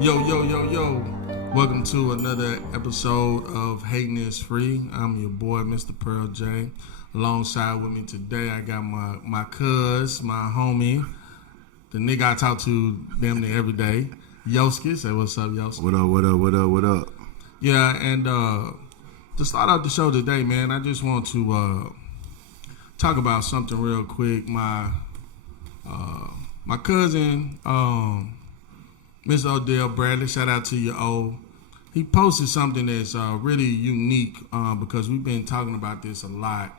Yo, yo, yo, yo. Welcome to another episode of Hating is Free. I'm your boy, Mr. Pearl J. Alongside with me today, I got my cuz, my homie, the nigga I talk to damn near every day, Yoski. Say what's up, Yoski. What up, what up, what up, what up? Yeah, and to start out the show today, man, I just want to talk about something real quick. My cousin, Mr. Odell Bradley, shout out to you, O. He posted something that's really unique because we've been talking about this a lot.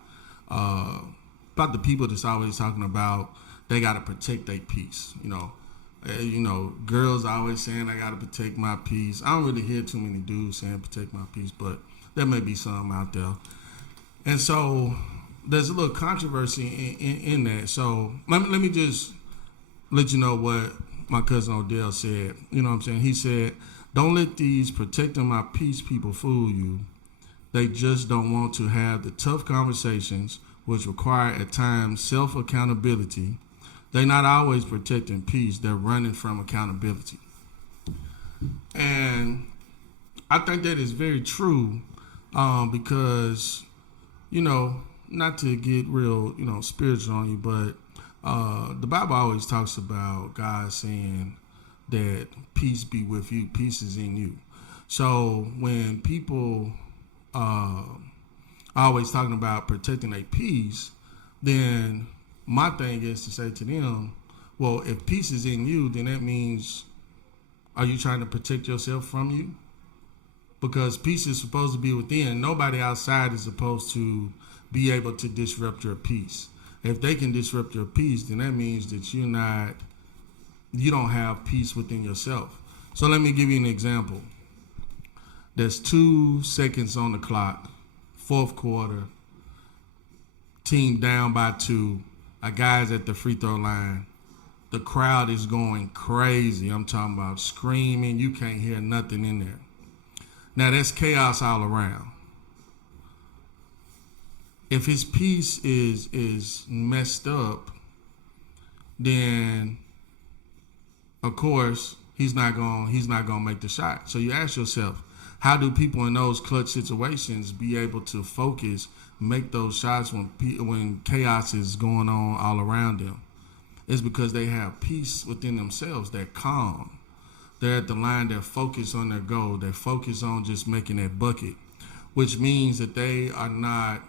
About the people that's always talking about they got to protect their peace. Girls always saying I got to protect my peace. I don't really hear too many dudes saying protect my peace, but there may be some out there. And so there's a little controversy in that. So let me just let you know what my cousin Odell said. You know what I'm saying? He said, "Don't let these protecting my peace people fool you. They just don't want to have the tough conversations which require at times self-accountability. They're not always protecting peace. They're running from accountability." And I think that is very true because, not to get real, spiritual on you, but the Bible always talks about God saying that peace be with you, peace is in you. So when people always talking about protecting their peace, then my thing is to say to them, well, if peace is in you, then that means, are you trying to protect yourself from you? Because peace is supposed to be within. Nobody outside is supposed to be able to disrupt your peace. If they can disrupt your peace, then that means that you don't have peace within yourself. So let me give you an example. There's 2 seconds on the clock, fourth quarter, team down by 2, a guy's at the free throw line. The crowd is going crazy. I'm talking about screaming. You can't hear nothing in there. Now that's chaos all around. If his peace is messed up, then of course he's not gonna make the shot. So you ask yourself, how do people in those clutch situations be able to focus, make those shots when chaos is going on all around them? It's because they have peace within themselves. They're calm. They're at the line. They're focused on their goal. They're focused on just making that bucket, which means that they are not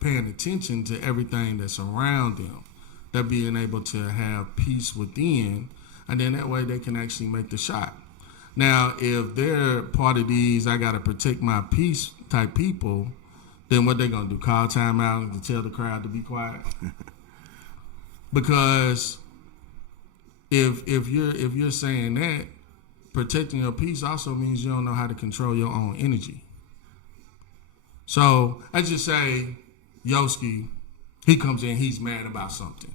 paying attention to everything that's around them. They're being able to have peace within, and then that way they can actually make the shot. Now, if they're part of these I gotta protect my peace type people, then what they gonna do? Call timeout and tell the crowd to be quiet? Because if you're saying that, protecting your peace also means you don't know how to control your own energy. So I just say, Yoski, he comes in, he's mad about something.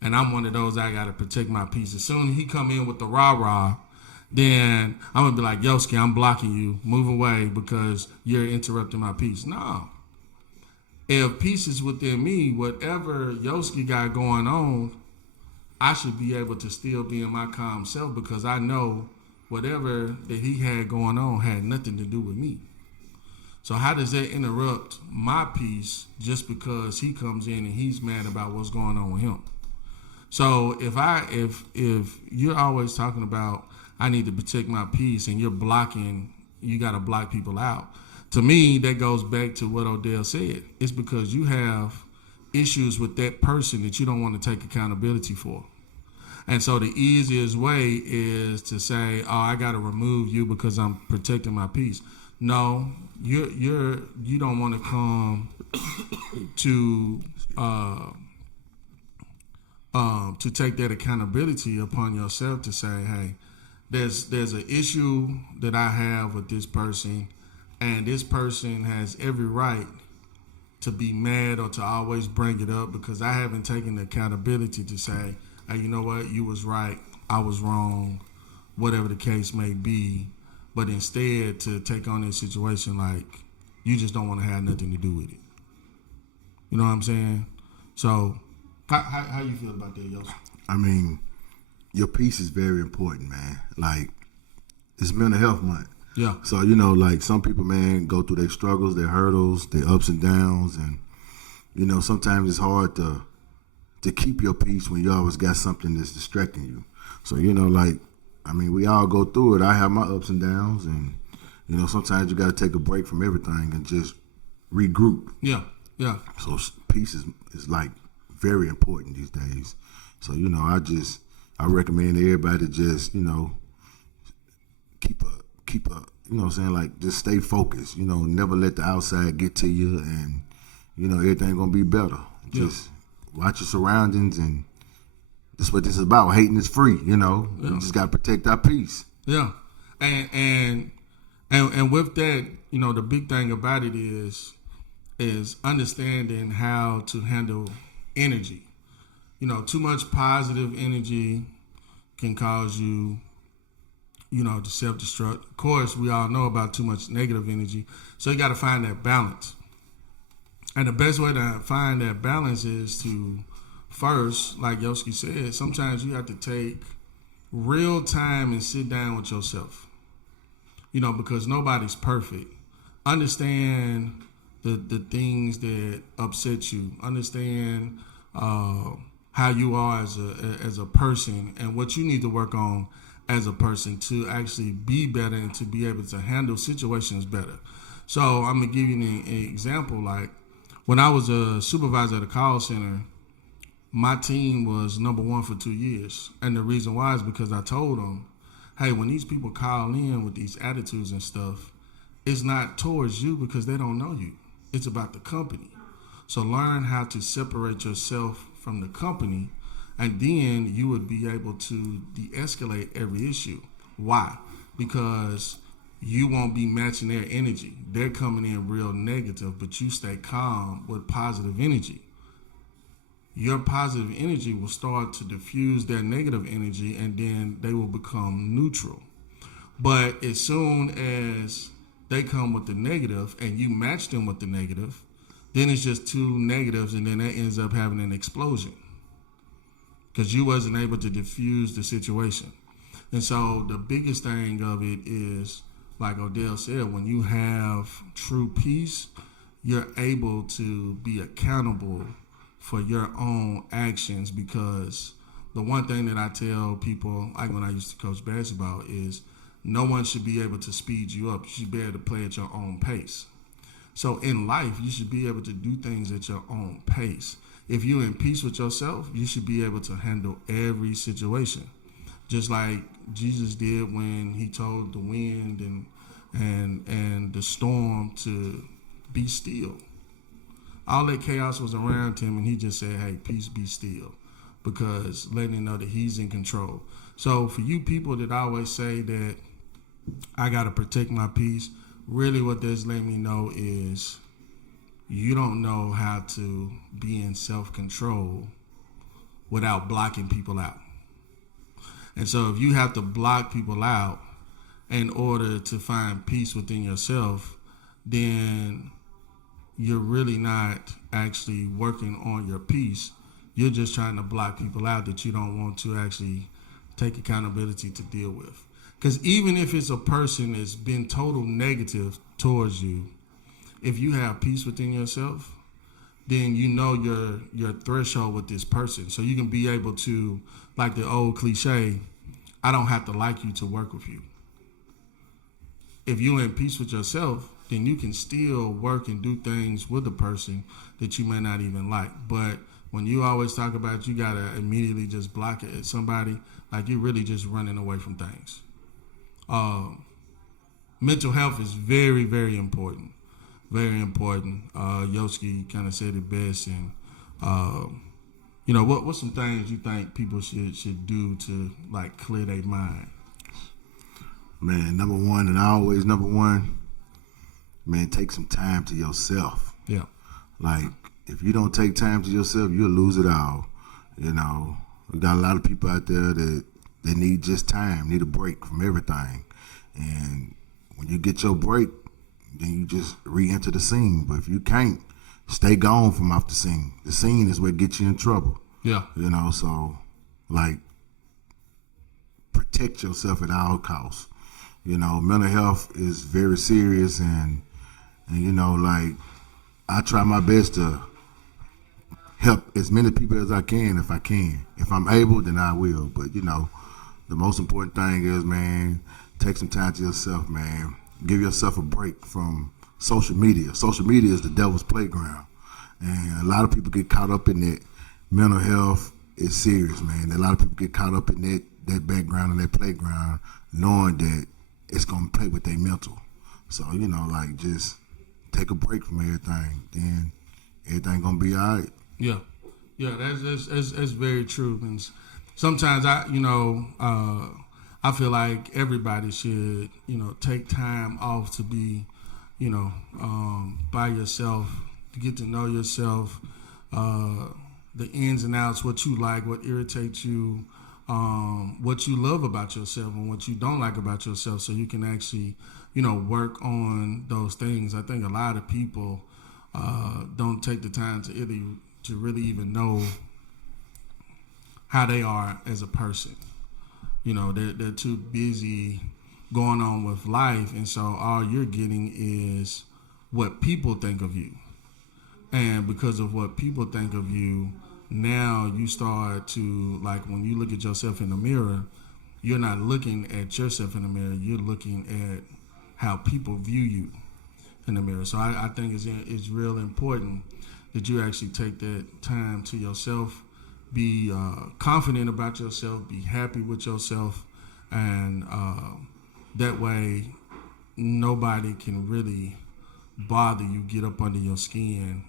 And I'm one of those, I gotta protect my peace. As soon as he come in with the rah-rah, then I'm gonna be like, Yoski, I'm blocking you. Move away because you're interrupting my peace. No. If peace is within me, whatever Yoski got going on, I should be able to still be in my calm self because I know whatever that he had going on had nothing to do with me. So how does that interrupt my peace just because he comes in and he's mad about what's going on with him? So if you're always talking about I need to protect my peace and you're blocking, you got to block people out. To me, that goes back to what Odell said. It's because you have issues with that person that you don't want to take accountability for. And so the easiest way is to say, oh, I got to remove you because I'm protecting my peace. No, you don't want to come to take that accountability upon yourself to say, hey, there's an issue that I have with this person, and this person has every right to be mad or to always bring it up because I haven't taken the accountability to say, hey, you know what, you was right, I was wrong, whatever the case may be. But instead to take on this situation like you just don't want to have nothing to do with it. You know what I'm saying? So how you feel about that, Yoshi? I mean, your peace is very important, man. Like, it's mental health month. Yeah. So, you know, like some people, man, go through their struggles, their hurdles, their ups and downs. And, you know, sometimes it's hard to keep your peace when you always got something that's distracting you. So, you know, like, I mean, we all go through it. I have my ups and downs. And, you know, sometimes you got to take a break from everything and just regroup. Yeah. Yeah. So peace is like very important these days. So, you know, I recommend everybody to just, you know, keep a, you know what I'm saying, like just stay focused, you know, never let the outside get to you, and, you know, everything gonna be better. Just watch your surroundings, and that's what this is about. Hating is free, you know. We just gotta protect our peace. Yeah. And with that, you know, the big thing about it is understanding how to handle energy. You know, too much positive energy can cause you, you know, to self-destruct. Of course, we all know about too much negative energy. So you got to find that balance. And the best way to find that balance is to first, like Yoski said, sometimes you have to take real time and sit down with yourself. You know, because nobody's perfect. Understand the things that upset you. Understand how you are as a person and what you need to work on as a person to actually be better and to be able to handle situations better. So I'm gonna give you an example. Like when I was a supervisor at a call center, my team was number 1 for 2 years, and the reason why is because I told them, hey, when these people call in with these attitudes and stuff, it's not towards you because they don't know you. It's about the company. So learn how to separate yourself from the company, and then you would be able to de-escalate every issue. Why? Because you won't be matching their energy. They're coming in real negative, but you stay calm with positive energy. Your positive energy will start to diffuse their negative energy, and then they will become neutral. But as soon as they come with the negative and you match them with the negative, then it's just two negatives, and then that ends up having an explosion because you wasn't able to diffuse the situation. And so the biggest thing of it is, like Odell said, when you have true peace, you're able to be accountable for your own actions, because the one thing that I tell people, like when I used to coach basketball, is no one should be able to speed you up. You should be able to play at your own pace. So in life, you should be able to do things at your own pace. If you're in peace with yourself, you should be able to handle every situation. Just like Jesus did when he told the wind and the storm to be still. All that chaos was around him, and he just said, hey, peace, be still, because letting him know that he's in control. So for you people that always say that I got to protect my peace, really what that's letting me know is you don't know how to be in self-control without blocking people out. And so if you have to block people out in order to find peace within yourself, then you're really not actually working on your peace. You're just trying to block people out that you don't want to actually take accountability to deal with. Because even if it's a person that's been total negative towards you, if you have peace within yourself, then you know your threshold with this person. So you can be able to, like the old cliche, I don't have to like you to work with you. If you're in peace with yourself, then you can still work and do things with a person that you may not even like. But when you always talk about you got to immediately just block it at somebody, like you're really just running away from things. Mental health is very, very important. Very important. Yoski kind of said it best. And, you know, what's some things you think people should do to, like, clear their mind? Man, number one, man, take some time to yourself. Yeah. Like, if you don't take time to yourself, you'll lose it all. You know, we got a lot of people out there that they need just time, need a break from everything. And when you get your break, then you just re-enter the scene. But if you can't, stay gone from off the scene. The scene is what gets you in trouble. Yeah. You know, so, like, protect yourself at all costs. You know, mental health is very serious, and you know, like I try my best to help as many people as I can if I can. If I'm able, then I will. But you know, the most important thing is, man, take some time to yourself, man. Give yourself a break from social media. Social media is the devil's playground, and a lot of people get caught up in that. Mental health is serious, man. A lot of people get caught up in that background and that playground, knowing that it's gonna play with their mental. So you know, like just take a break from everything, then everything gonna be all right. Yeah, that's very true. And sometimes I feel like everybody should, take time off to be, by yourself, to get to know yourself, the ins and outs, what you like, what irritates you, what you love about yourself and what you don't like about yourself, so you can actually, work on those things. I think a lot of people don't take the time to really even know how they are as a person. They're too busy going on with life, and so all you're getting is what people think of you. And because of what people think of you, now you start to, like, when you look at yourself in the mirror, you're not looking at yourself in the mirror, you're looking at how people view you in the mirror. So I think it's real important that you actually take that time to yourself, be confident about yourself, be happy with yourself, and that way nobody can really bother you, get up under your skin,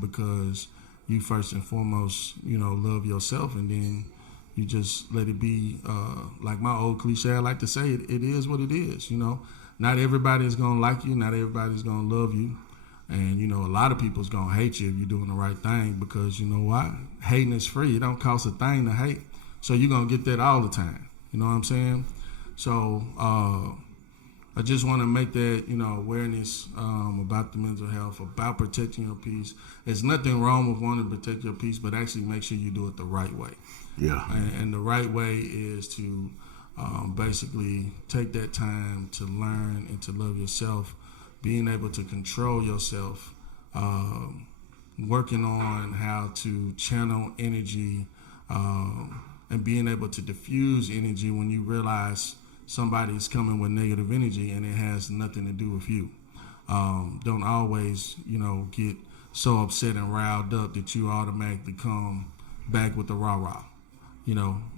because you first and foremost, love yourself, and then you just let it be. Like my old cliche, I like to say, it is what it is. Not everybody is gonna like you, not everybody's gonna love you, and a lot of people's gonna hate you if you're doing the right thing, because you know why? Hating is free. It don't cost a thing to hate, so you're gonna get that all the time. You know what I'm saying? So I just want to make that, awareness about the mental health, about protecting your peace. There's nothing wrong with wanting to protect your peace, but actually make sure you do it the right way. Yeah. And the right way is to basically take that time to learn and to love yourself, being able to control yourself, working on how to channel energy, and being able to diffuse energy when you realize somebody's coming with negative energy and it has nothing to do with you. Don't always, get so upset and riled up that you automatically come back with the rah-rah.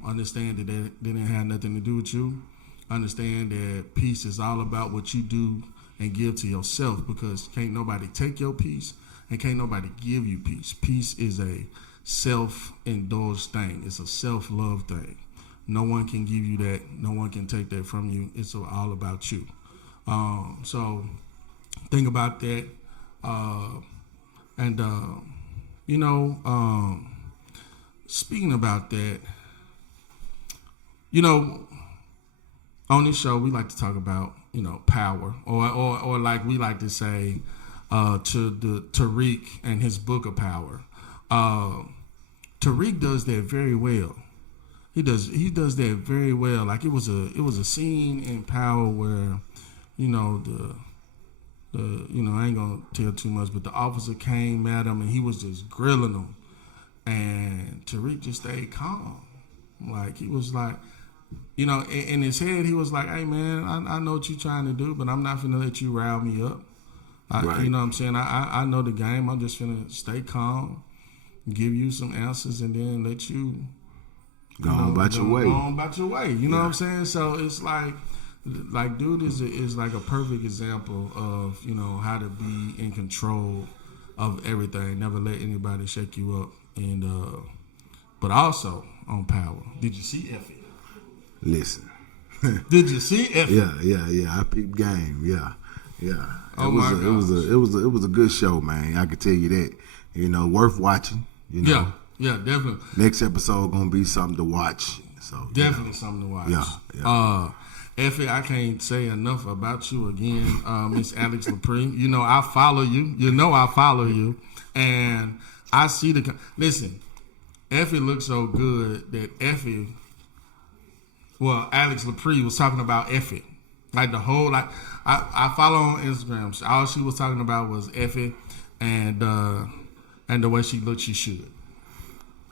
Understand that that didn't have nothing to do with you. Understand that peace is all about what you do and give to yourself, because can't nobody take your peace and can't nobody give you peace. Peace is a self-indulged thing. It's a self-love thing. No one can give you that. No one can take that from you. It's all about you. So think about that. Speaking about that, on this show, we like to talk about, power, or like we like to say, to Tariq and his book of power. Tariq does that very well. He does that very well. Like it was a scene in Power where, the I ain't gonna tell too much, but the officer came at him and he was just grilling him, and Tariq just stayed calm. Like he was like, in his head he was like, "Hey man, I know what you're trying to do, but I'm not finna let you rile me up. Right. You know what I'm saying? I know the game. I'm just finna stay calm, give you some answers, and then let you." Go on about your way. Go on about your way. You know what I'm saying? So it's like dude is like a perfect example of, how to be in control of everything. Never let anybody shake you up. And but also on Power. Did you see Effie? Listen. Did you see Effie? Yeah. I peeped game. Yeah. Oh my God. It was a good show, man. I could tell you that. Worth watching. Yeah, definitely. Next episode gonna be something to watch. So definitely something to watch. Yeah. Effie, I can't say enough about you again, Miss Alex Lepre. I follow you. I follow you, and I see listen. Effie looks so good that Effie well, Alex Lepre was talking about F it. Like the whole, like, I follow on Instagram. All she was talking about was F it and the way she looked, she should.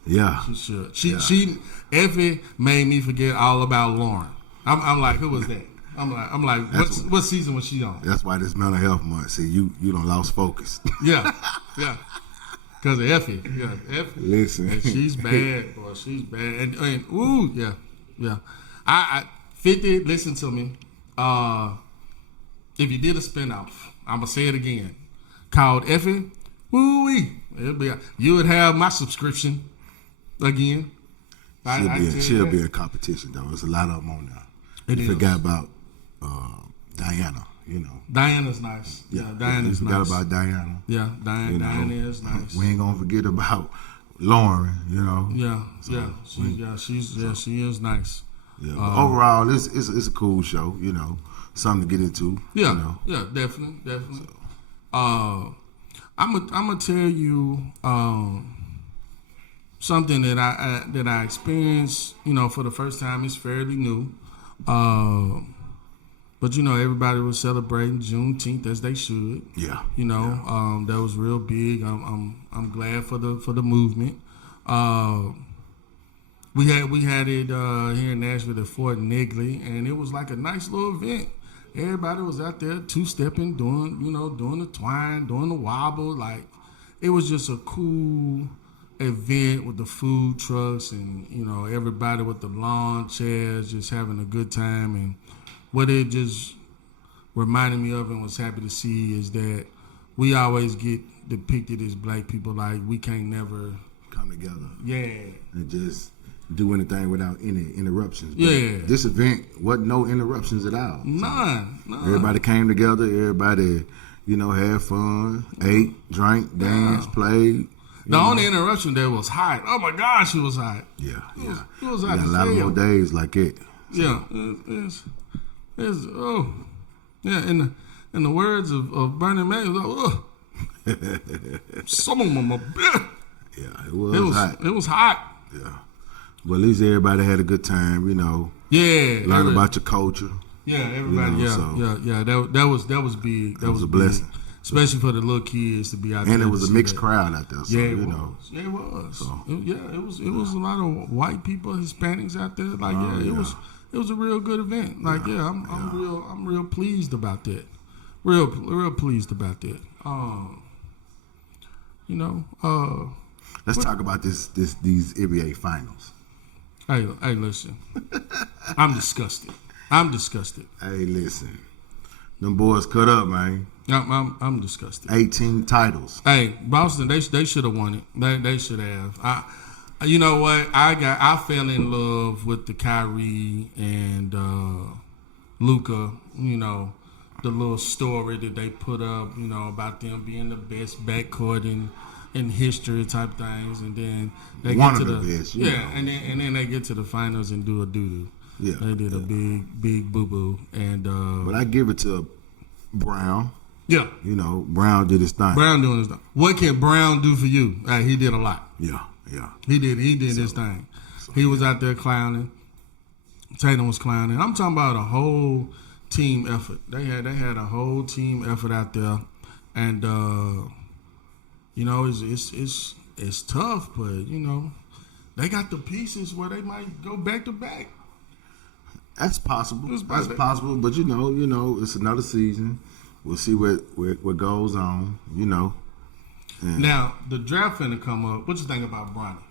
Yeah. She should. She Effie made me forget all about Lauren. I'm like, who was that? I'm like, what season was she on? That's why this mental health month. See, you done lost focus. Yeah. Because of Effie. Yeah, Effie. Listen. And she's bad, boy. She's bad. And ooh, yeah. I 50, listen to me. If you did a spinoff, I'm going to say it again, called Effie, woo-wee, you would have my subscription again. She'll be in competition, though. There's a lot of them on now. You forgot about Diana, you know. Diana's nice. Yeah, Diana's nice. You forgot about Diana. Yeah, Diana is nice. We ain't gonna forget about Lauren, you know. She is nice. Yeah, but overall, it's a cool show, you know. Something to get into. Yeah, you know. Yeah, definitely. So. I'm gonna tell you something that I experienced, you know, for the first time. It's fairly new, but you know, everybody was celebrating Juneteenth as they should. Yeah, you know, that was real big. I'm glad for the movement. We had it here in Nashville at Fort Negley, and it was like a nice little event. Everybody was out there two-stepping, doing the twine, doing the wobble. Like, it was just a cool event with the food trucks and, you know, everybody with the lawn chairs just having a good time. And what it just reminded me of and was happy to see is that we always get depicted as black people like we can't never come together. Yeah. And just do anything without any interruptions. But yeah. This event wasn't no interruptions at all. None. Everybody came together. Everybody, you know, had fun, ate, drank, danced, played. The only interruption there was hot. Oh my gosh, it was hot. Yeah. It was hot. A lot more days like it. So. Yeah. In the words of Bernie Mac, it was like, some of them are bad. Yeah, it was hot. It was hot. Yeah. But at least everybody had a good time, you know. Yeah. Learn about your culture. Yeah, everybody. You know, That was big. That was a blessing, especially for the little kids to be out there. And it was a mixed crowd out there. So, yeah, it was. So. It was a lot of white people, Hispanics out there. Like, it was a real good event. Like, I'm real pleased about that. Real pleased about that. You know. Let's talk about these NBA finals. Hey, listen. I'm disgusted. Hey, listen. Them boys cut up, man. I'm disgusted. 18 titles. Hey, Boston, they should have won it. They should have. You know what? I fell in love with the Kyrie and Luka. You know, the little story that they put up. You know, about them being the best backcourt in history type things, and then they get to the best, and then they get to the finals and do a doo-doo. Yeah, they did a big boo-boo, and but I give it to Brown. Yeah, you know, Brown did his thing. Brown doing his thing. What can Brown do for you? He did a lot. Yeah. He did his thing. He was out there clowning. Tatum was clowning. I'm talking about a whole team effort. They had a whole team effort out there, and you know, it's tough, but you know, they got the pieces where they might go back to back. That's possible. That's possible, but you know, it's another season. We'll see what goes on. You know. And now the draft finna come up. What you think about Bronny?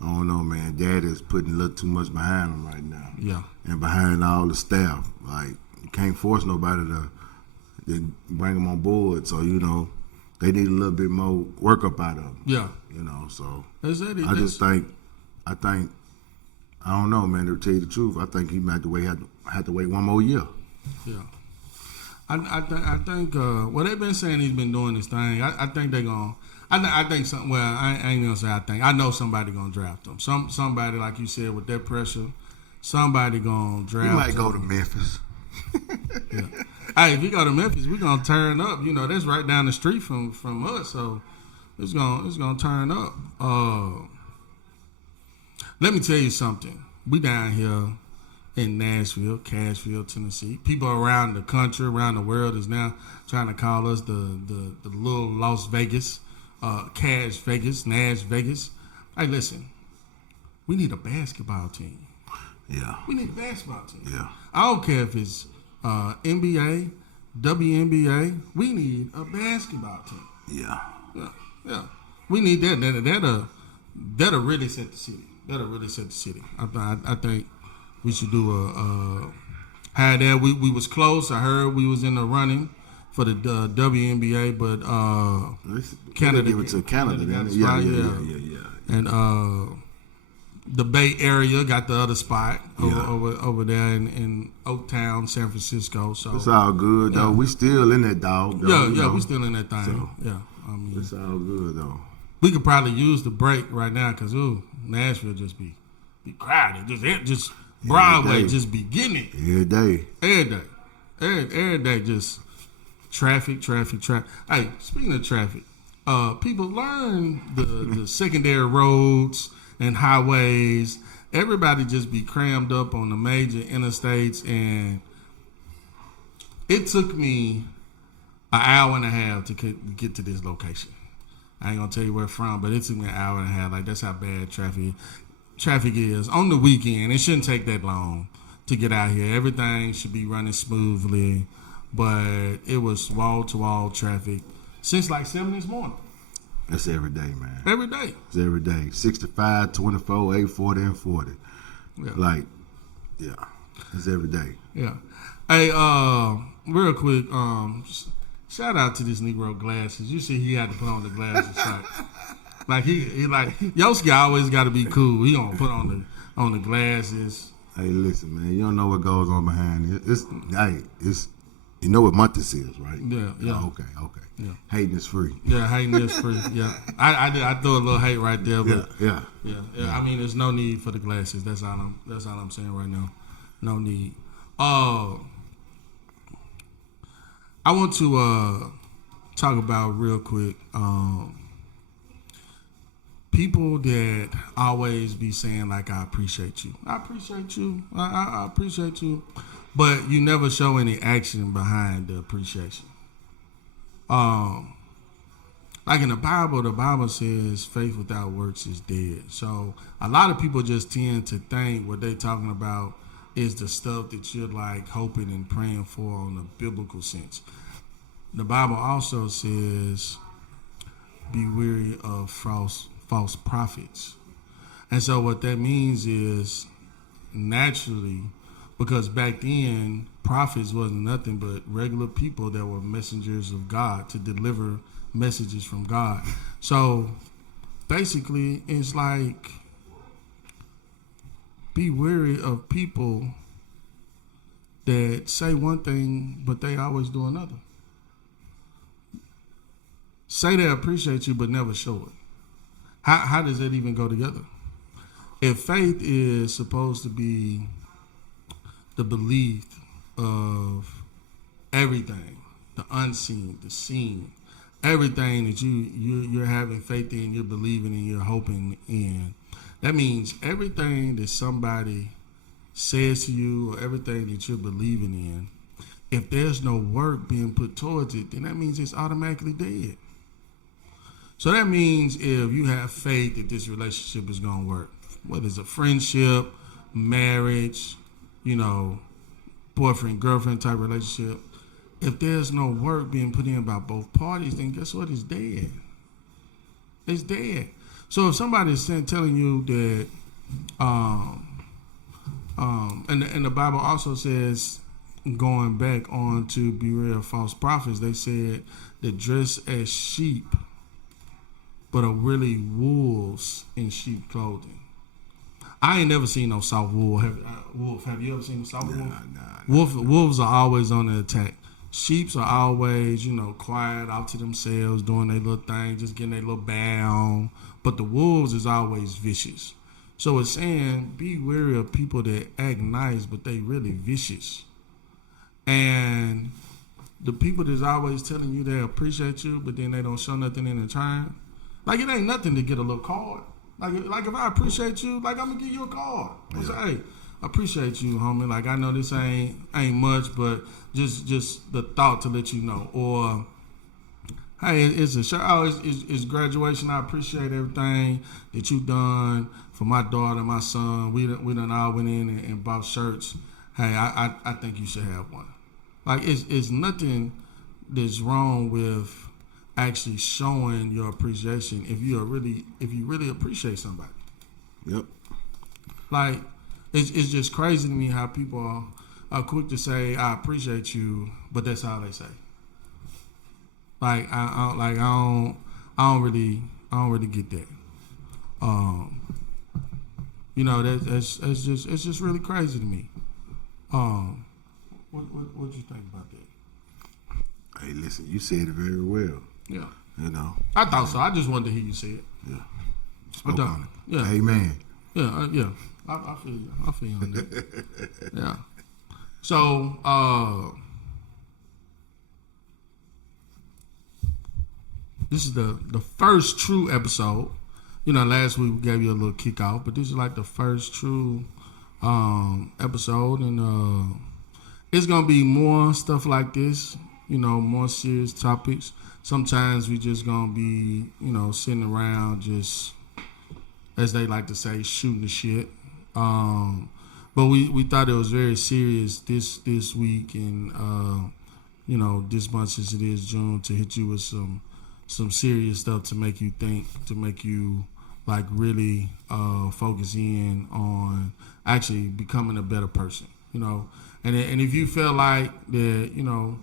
I don't know, man. Dad is putting a little too much behind him right now. Yeah. And behind all the staff, like you can't force nobody to bring them on board. So you know. They need a little bit more work up out of them. Yeah. You know, so I think, I don't know, man, to tell you the truth, I think he might have to wait one more year. Yeah. I think well, they've been saying he's been doing this thing. I think they're going to, I think some, well, I ain't going to say I think. I know somebody going to draft him. Somebody, like you said, with that pressure, somebody going to draft him. He might go to Memphis. Yeah. Hey, if we go to Memphis, we're gonna turn up. You know, that's right down the street from us, so it's gonna turn up. Let me tell you something. we down here in Nashville, Cashville, Tennessee. People around the country, around the world is now trying to call us the little Las Vegas, Cash Vegas, Nash Vegas. Hey, listen, we need a basketball team. Yeah. We need a basketball team. Yeah. I don't care if it's NBA, WNBA. We need a basketball team. Yeah. Yeah. We need that. That'll really set the city. I think we should do had that. We was close. I heard we was in the running for the WNBA, but Canada give it to Canada. got the Yeah. And the Bay Area got the other spot over there in Oaktown, San Francisco. So It's all good though. We still in that dog. Though, we still in that thing. So, I mean, it's all good though. we could probably use the break right now because Nashville just be crowded. Just Broadway day. just be getting it Every day. every day. Just traffic. Hey, speaking of traffic, people learn the secondary roads and highways. Everybody just be crammed up on the major interstates, and it took me an hour and a half to get to this location. I ain't gonna tell you where from, but it took me an hour and a half. Like, that's how bad traffic is on the weekend. It shouldn't take that long to get out here. Everything should be running smoothly, but it was wall to wall traffic since like 7 this morning. That's every day, man. Every day. It's every day. 65, 24, 8, 40, and 40. Yeah. Like, yeah. It's every day. Yeah. Hey, real quick, shout out to this Negro glasses. You see, he had to put on the glasses. Like he like Yoski always got to be cool. He gonna put on the glasses. Hey, listen, man. You don't know what goes on behind it. It's you know what month this is, right? Yeah. Oh, okay. Yeah. Hating is free. Yeah, hating is free. Yeah, I threw a little hate right there, but Yeah. I mean, there's no need for the glasses. That's all I'm saying right now. No need. I want to talk about real quick. People that always be saying like, I appreciate you. I appreciate you. But you never show any action behind the appreciation. Like in the Bible says faith without works is dead. So a lot of people just tend to think what they're talking about is the stuff that you're like hoping and praying for on a biblical sense. The Bible also says, be wary of false prophets. And so what that means is, naturally, because back then prophets wasn't nothing but regular people that were messengers of God to deliver messages from God. So basically it's like, be wary of people that say one thing but they always do another. Say they appreciate you but never show it. How does that even go together? If faith is supposed to be the belief of everything, the unseen, the seen, everything that you're having faith in, you're believing in, you're hoping in, that means everything that somebody says to you or everything that you're believing in, if there's no work being put towards it, then that means it's automatically dead. So that means if you have faith that this relationship is going to work, whether it's a friendship, marriage, boyfriend, girlfriend type relationship, if there's no work being put in by both parties, then guess what? It's dead. It's dead. So if somebody's telling you that, and the Bible also says, going back on to beware of false prophets, they said that dress as sheep, but are really wolves in sheep clothing. I ain't never seen no soft wolf. Have you ever seen a soft wolf? Nah. Wolves are always on the attack. Sheeps are always, quiet, out to themselves, doing their little thing, just getting their little bow. But the wolves is always vicious. So it's saying, be wary of people that act nice, but they really vicious. And the people that's always telling you they appreciate you, but then they don't show nothing in return. Like, it ain't nothing to get a little card. Like if I appreciate you, like I'm gonna give you a call. I say, hey, I appreciate you, homie. Like I know this ain't much, but just the thought to let you know. Or hey, it's a shout out. It's graduation. I appreciate everything that you done for my daughter, my son. We done all went in and bought shirts. Hey, I think you should have one. Like it's nothing that's wrong with actually showing your appreciation if you really appreciate somebody. Yep. Like it's just crazy to me how people are quick to say I appreciate you, but that's all they say. Like I don't really get that. You know that's just really crazy to me. What you think about that? Hey, listen, you said it very well. Yeah. You know. I thought so. I just wanted to hear you say it. Yeah. Spoke on it. Yeah. Amen. Yeah. Yeah. I feel you. I feel you on that. Yeah. So, this is the first true episode. You know, last week we gave you a little kickoff, but this is like the first true episode, and it's gonna be more stuff like this. You know, more serious topics. Sometimes we just gonna be, you know, sitting around just, as they like to say, shooting the shit. But we thought it was very serious this week, and you know, this month since it is June, to hit you with some serious stuff to make you think, to make you like really focus in on actually becoming a better person. You know, and if you feel like that, you know,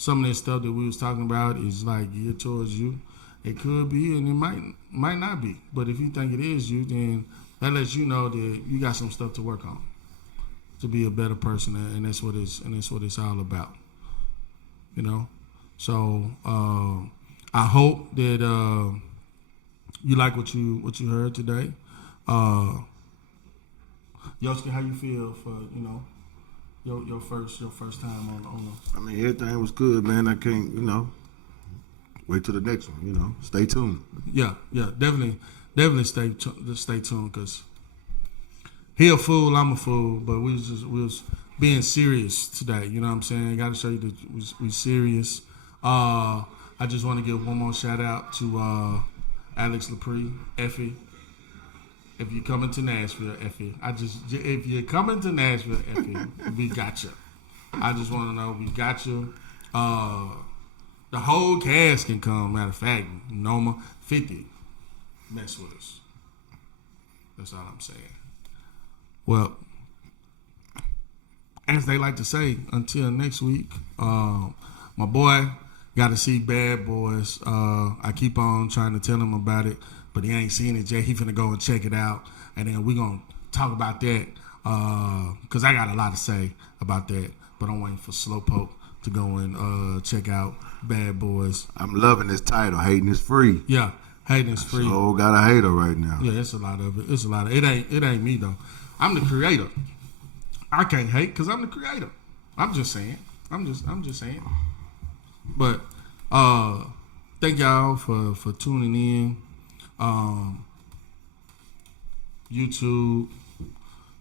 some of this stuff that we was talking about is like geared towards you, it could be, and it might not be. But if you think it is you, then that lets you know that you got some stuff to work on to be a better person, and that's what it's all about. You know, so I hope that you like what you heard today. Yosuke, how you feel for, you know, your first time on I mean, everything was good, man. I can't, you know, wait till the next one. You know, stay tuned. Yeah, definitely stay tuned, because he a fool, I'm a fool, but we was being serious today. You know what I'm saying? Got to show you that we serious. I just want to give one more shout out to Alex Lepre, Effie. If you're coming to Nashville, Effie, if you're coming to Nashville, Effie, we got you. I just want to know we got you. The whole cast can come. Matter of fact, Noma 50, mess with us. That's all I'm saying. Well, as they like to say, until next week, my boy got to see Bad Boys. I keep on trying to tell him about it, but he ain't seen it yet. He finna go and check it out, and then we gonna talk about that, because I got a lot to say about that, but I'm waiting for Slowpoke to go and check out Bad Boys. I'm loving this title, Hating is Free. Yeah, hating is free. Oh, got a hater right now. Yeah, it's a lot of it. It ain't me though. I'm the creator. I can't hate because I'm the creator. I'm just saying. I'm just saying. But thank y'all for tuning in. YouTube,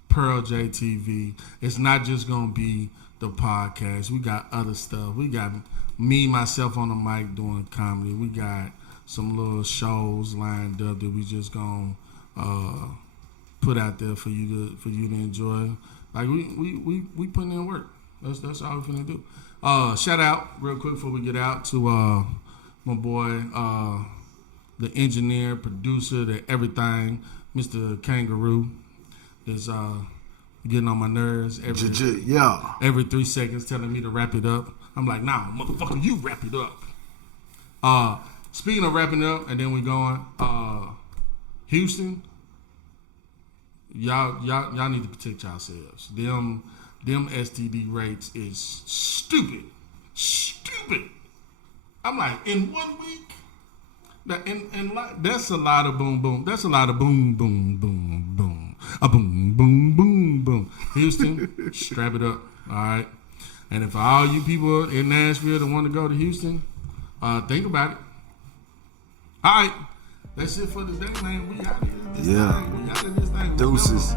Pearl J TV. It's not just gonna be the podcast. We got other stuff. We got me, myself on the mic doing comedy. We got some little shows lined up that we just gonna put out there for you to enjoy. Like we putting in work. That's all we're finna do. Shout out real quick before we get out to my boy, the engineer, producer, the everything, Mr. Kangaroo. That's getting on my nerves every 3 seconds, telling me to wrap it up. I'm like, nah, motherfucker, you wrap it up. Speaking of wrapping up, and then we going, Houston, y'all need to protect yourselves. Them STD rates is stupid. I'm like, in 1 week, that's a lot of boom boom. That's a lot of boom boom boom boom. A boom boom boom boom. Houston, strap it up. All right. And if all you people in Nashville that want to go to Houston, think about it. All right. That's it for today, man. We out of here. Yeah. We out of this thing. Deuces.